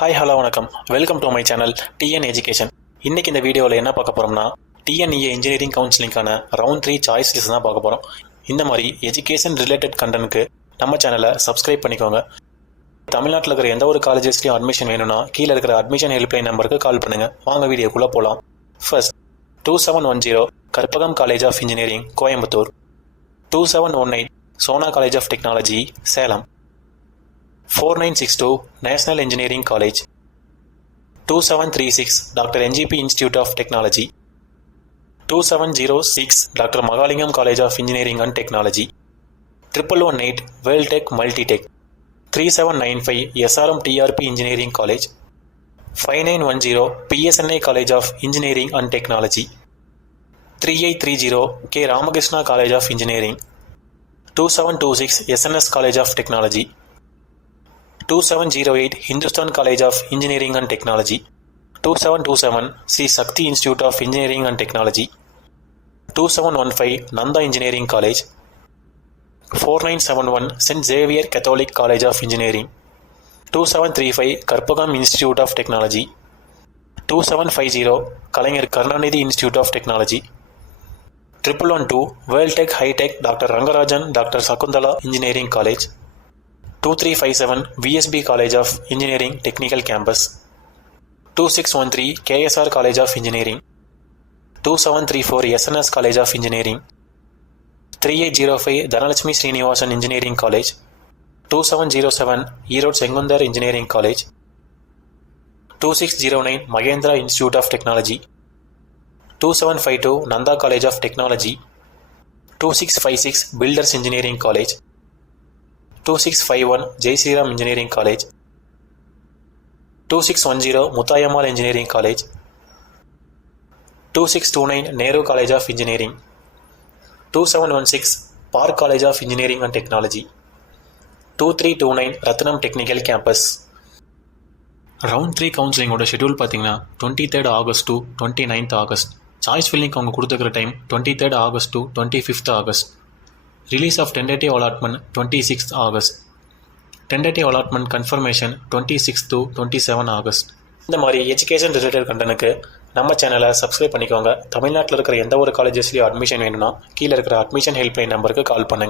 Hi hello வணக்கம். Welcome to my channel TN education. இன்றைக்கி இந்த வீடியோவில் என்ன பார்க்க போகிறோம்னா, டிஎன்இஏ இன்ஜினியரிங் கவுன்சிலிங்கான ரவுண்ட் 3 சாய்ஸ் லிஸ்ட் தான் பார்க்க போகிறோம். இந்த மாதிரி எஜுகேஷன் ரிலேட்டட் கண்டென்ட்க்கு நம்ம சேனலை சப்ஸ்கிரைப் பண்ணிக்கோங்க. தமிழ்நாட்டில் இருக்கிற எந்த ஒரு காலேஜஸ்லையும் அட்மிஷன் வேணும்னா கீழே இருக்கிற அட்மிஷன் ஹெல்ப்லைன் நம்பருக்கு கால் பண்ணுங்கள். வாங்க வீடியோக்குள்ளே போகலாம். First 2710 Karpagam college of engineering Coimbatore, 2718 Sona college of technology Salem, 4962 national engineering college, 2736 doctor NGP institute of technology, 2706 doctor Mahalingam college of engineering and technology, 1118 Veltech Multitech, 3795 SRM TRP engineering college, 5910 PSNA college of engineering and technology, 3830 K Ramakrishna college of engineering, 2726 SNS college of technology, 2708 Hindustan college of engineering and technology, 2727 Sri Sakthi institute of engineering and technology, 2715 Nandha engineering college, 4971 saint Xavier Catholic college of engineering, 2735 Karpagam institute of technology, 2750 Kalaignar Karunanidhi institute of technology, 1112 Veltech high tech doctor Rangarajan doctor Sakunthala engineering college, 2357 VSB college of engineering technical campus, 2613 KSR college of engineering, 2734 SNS college of engineering, 3805 Dhanalakshmi Srinivasan engineering college, 2707 Erode Sengunthar engineering college, 2609 Mahendra institute of technology, 2752 Nanda college of technology, 2656 builders engineering college, 2651 Jai Sriram engineering college, 2610 Muthayammal engineering college, 2629 Nehru college of engineering, 2716 Park college of engineering and technology, 2329 Rathinam technical campus. Round 3 கவுன்சிலிங்கோட schedule பார்த்தீங்கன்னா 23 August to 29 August. Choice filling அவங்க கொடுத்துக்கிற time 23 August to 25 August. Release of tentative allotment 26 August. Tentative allotment confirmation 26 to 27 August. இந்த மாதிரி education related கண்டென்ட்க்கு நம்ம சேனலை subscribe பண்ணிக்கோங்க. தமிழ்நாட்டில் இருக்கிற எந்த ஒரு காலேஜஸ்லையும் அட்மிஷன் வேணும்னா கீழே இருக்கிற அட்மிஷன் ஹெல்ப்லைன் நம்பருக்கு கால் பண்ணுங்கள்.